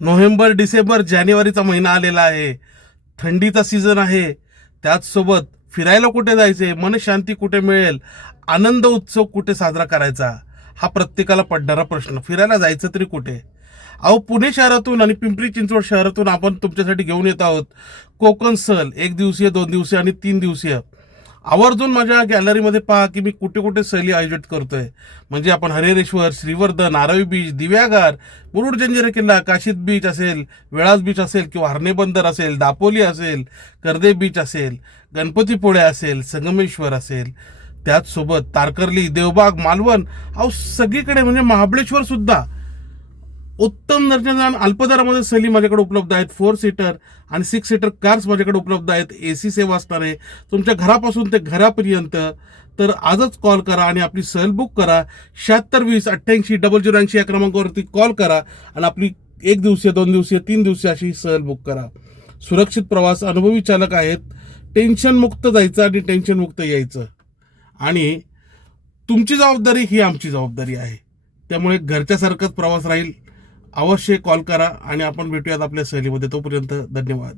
November, December, जानेवारीचा महिना आलेला आहे. थंडीचा सीझन आहे. त्याचसोबत फिरायला कुठे जायचे, मनशांती कुठे मिळेल, आनंद उत्सव कुठे साजरा करायचा, हा प्रत्येकाला पडणारा प्रश्न. फिरायला जायचं तरी कुठे? अहो, पुणे शहरातून आणि पिंपरी चिंचवड शहरातून आपण तुमच्यासाठी घेऊन येत आहोत कोकण सहल. 1 दिवसीय, 2 दिवसीय आणि 3 दिवसीय. आवर्जून माझ्या गॅलरीमध्ये पहा की मी कुठे कुठे सहली आयोजित करतोय. म्हणजे आपण हरिहरेश्वर, श्रीवर्धन, आरवी बीच, दिव्यागार, मुरुड जंजिरा किल्ला, काशीद बीच असेल, वेळास बीच असेल किंवा हरणे बंदर असेल, दापोली असेल, कर्दे बीच असेल, गणपतीपुळे असेल, संगमेश्वर असेल, त्याचसोबत तारकर्ली, देवबाग, मालवण, अहो सगळीकडे म्हणजे महाबळेश्वर सुद्धा उत्तम दर्जाच्या अल्पदरामध्ये सहली माझ्याकडे उपलब्ध आहेत. 4 सीटर आणि 6 सीटर कार्स माझ्याकडे उपलब्ध आहेत. AC सेवा असणार आहे तुमच्या घरापासून ते घरापर्यंत. तर आजच कॉल करा आणि आपली सहल बुक करा. 7620 88 0080 या क्रमांकावरती कॉल करा आणि आपली 1 दिवसीय, 2 दिवसीय, 3 दिवसीय अशी सहल बुक करा. सुरक्षित प्रवास, अनुभवी चालक आहेत. टेन्शन मुक्त जायचं आणि टेन्शन मुक्त यायचं. आणि तुमची जबाबदारी ही आमची जबाबदारी आहे. त्यामुळे घरच्यासारखाच प्रवास राहील. अवश्य कॉल करा आणि आपण भेटूयात आपल्या सहलीमध्ये. तोपर्यंत धन्यवाद.